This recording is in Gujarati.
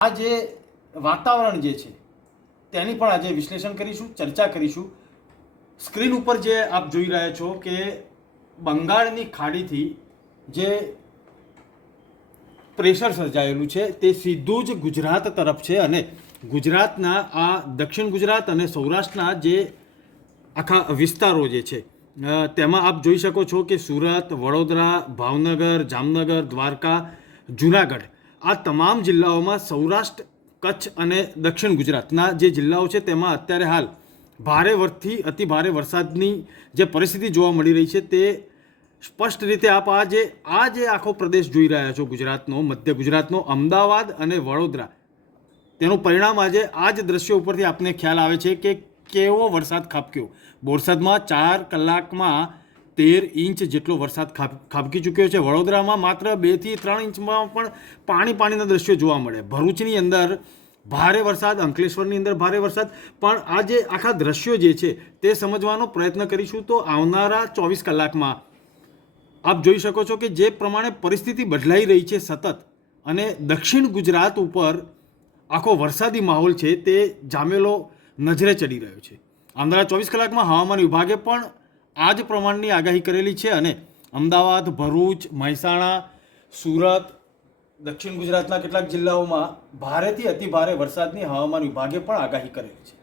આ જે વાતાવરણ જે છે, તેની પણ આજે વિશ્લેષણ કરીશું, ચર્ચા કરીશું. સ્ક્રીન ઉપર જે આપ જોઈ રહ્યા છો કે બંગાળની ખાડીથી જે પ્રેશર સર્જાયેલું છે, તે સીધું જ ગુજરાત તરફ છે અને ગુજરાતના આ દક્ષિણ ગુજરાત અને સૌરાષ્ટ્રના જે આખા વિસ્તારો જે છે તેમાં આપ જોઈ શકો છો કે સુરત, વડોદરા, ભાવનગર, જામનગર, દ્વારકા, જુનાગઢ આ તમામ જિલ્લાઓમાં સૌરાષ્ટ્ર, કચ્છ અને દક્ષિણ ગુજરાતના જે જિલ્લાઓ છે તેમાં અત્યારે હાલ ભારે વરથી અતિ ભારે વરસાદની જે પરિસ્થિતિ જોવા મળી રહી છે તે સ્પષ્ટ રીતે આપ આ જે આ જે આખો પ્રદેશ જોઈ રહ્યા છો, ગુજરાતનો, મધ્ય ગુજરાતનો, અમદાવાદ અને વડોદરા. તેનું પરિણામ આજે, આ જ દ્રશ્યો ઉપરથી આપને ખ્યાલ આવે છે કે કેવો વરસાદ ખાબક્યો. બોરસદમાં ચાર કલાકમાં તેર ઇંચ જેટલો વરસાદ ખાબ, ખાબકી ચૂક્યો છે. વડોદરામાં માત્ર બેથી ત્રણ ઇંચમાં પણ પાણી પાણીના દ્રશ્યો જોવા મળે ભરૂચની અંદર ભારે વરસાદ, અંકલેશ્વરની અંદર ભારે વરસાદ. પણ આ જે આખા દ્રશ્યો જે છે તે સમજવાનો પ્રયત્ન કરીશું તો આવનારા ચોવીસ કલાકમાં આપ જોઈ શકો છો કે જે પ્રમાણે પરિસ્થિતિ બદલાઈ રહી છે સતત અને દક્ષિણ ગુજરાત ઉપર આખો વરસાદી માહોલ છે તે જામેલો નજરે ચડી રહ્યો છે. આવનારા ચોવીસ કલાકમાં હવામાન વિભાગે પણ આ જ પ્રમાણની આગાહી કરેલી છે અને અમદાવાદ, ભરૂચ, મહેસાણા, સુરત, દક્ષિણ ગુજરાતના કેટલાક જિલ્લાઓમાં ભારેથી અતિ ભારે વરસાદની હવામાન વિભાગે પણ આગાહી કરેલી છે.